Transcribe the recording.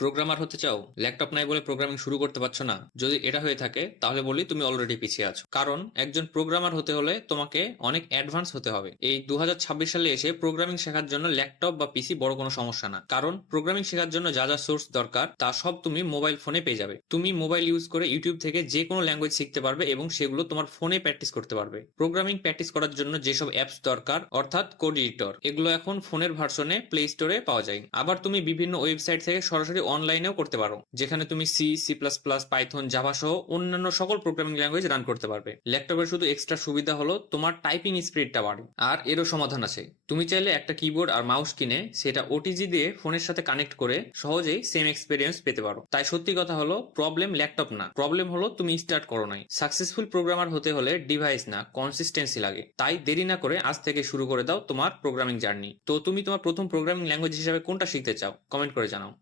Programmer হতে চাও? Laptop নাই বলে প্রোগ্রামিং শুরু করতে পারছো না? যদি এটা হয়ে থাকে তাহলে বলি তুমি অলরেডি পিছিয়ে আছো। কারণ একজন প্রোগ্রামার হতে হলে তোমাকে অনেক অ্যাডভান্স হতে হবে। এই 2026 সালে এসে প্রোগ্রামিং শেখার জন্য ল্যাপটপ বা পিসি বড় কোনো সমস্যা না। কারণ প্রোগ্রামিং শেখার জন্য যা যা সোর্স দরকার তা সব তুমি মোবাইল ফোনে পেয়ে যাবে। তুমি মোবাইল ইউজ করে ইউটিউব থেকে যে কোনো ল্যাঙ্গুয়েজ শিখতে পারবে এবং সেগুলো তোমার ফোনে প্র্যাকটিস করতে পারবে। প্রোগ্রামিং প্র্যাকটিস করার জন্য যেসব অ্যাপস দরকার অর্থাৎ কোড এডিটর, এগুলো এখন ফোনের ভার্সনে প্লে স্টোরে পাওয়া যায়। আবার তুমি বিভিন্ন ওয়েবসাইট থেকে সরাসরি অনলাইনেও করতে পারো, যেখানে তুমি C, C plus plus, Python, Java সহ অন্যান্য সকল প্রোগ্রামিং ল্যাঙ্গুয়েজ রান করতে পারবে। ল্যাপটপের শুধু এক্সট্রা সুবিধা হলো তোমার টাইপিং স্পিডটা বাড়ে। আর এরও সমাধান আছে, তুমি চাইলে একটা কিবোর্ড আর মাউস কিনে সেটা ওটিজি দিয়ে ফোনের সাথে কানেক্ট করে সহজেই সেম এক্সপিরিয়েন্স পেতে পারো। তাই সত্যি কথা হলো, প্রবলেম ল্যাপটপ না, প্রবলেম হলো তুমি স্টার্ট করো নাই। সাকসেসফুল প্রোগ্রামার হতে হলে ডিভাইস না, কনসিস্টেন্সি লাগে। তাই দেরি না করে আজ থেকে শুরু করে দাও তোমার প্রোগ্রামিং জার্নি। তো তুমি তোমার প্রথম প্রোগ্রামিং ল্যাঙ্গুয়েজ হিসেবে কোনটা শিখতে চাও? কমেন্ট করে জানাও।